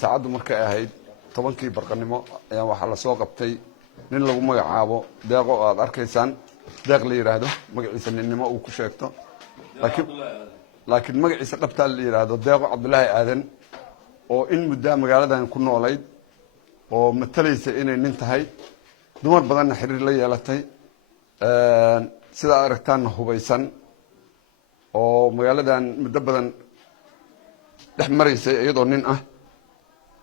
saacadu markay ahayd 10kii barqanimo ayaa waxa la soo qabtay nin lagu magacaabo deeqo aad arkaysaan deeq la yiraahdo magaciisa ninimo uu ku sheegto laakiin magaciisa dhabta la yiraahdo deeqo Cabdullaahi Aadan oo in muddo magaaladan ku noolayd oo matalaysa inay nin tahay dumar badan xiriir la yeelatay sida aragtaan hubaysan oo magaaladan muddo badan dhex maraysay iyadoo nin ah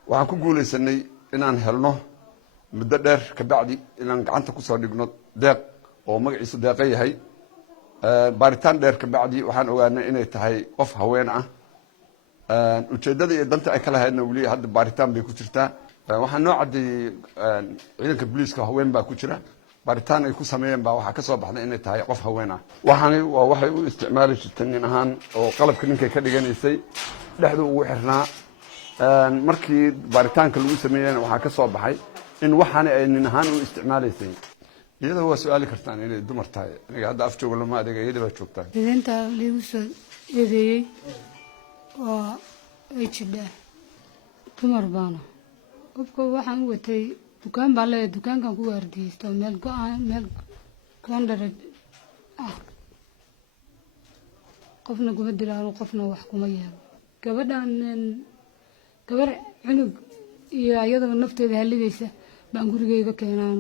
waxaan ku guuleysanay inaan helno muddo dheer ka bacdi inaan gacanta ku soo dhigno deeq oo magaciisu deeqa yahay baaritaan dheer ka bacdi waxaan ogaanay inay tahay qof haween ah ujeedada iyo danta ay kala hayna wali hadda baaritaan bay ku jirtaa waxaan noo cadeeyay ciidanka booliiska haween baa ku jira baaritaan ay ku sameeyeen baa waxa ka soo baxday inay tahay qof haween ah waxay u isticmaali jirtay nin ahaan oo qalabka ninkay ka dhiganaysay dhexdu ugu xirnaa markii baaritaanka lagu sameeyeen waxa ka soo baxay in waxaan ay nin ahaan u isticmaalaysay iyada waa su'aali kartaan inay dumar tahay aniga hadda af jooga lama adeega iyada baa joogtaa idinta liigu soo eedeeyay waa ejida dumar baana qofka waxaan u watay dukaan baa leeyahay dukaankan ku waardiyeysto meel go'aan qofna kuma dilaan qofna wax kuma yeelo gabadhan gabar cunug iyo ayadoo nafteeda halidaysa baan gurigeyga keenaan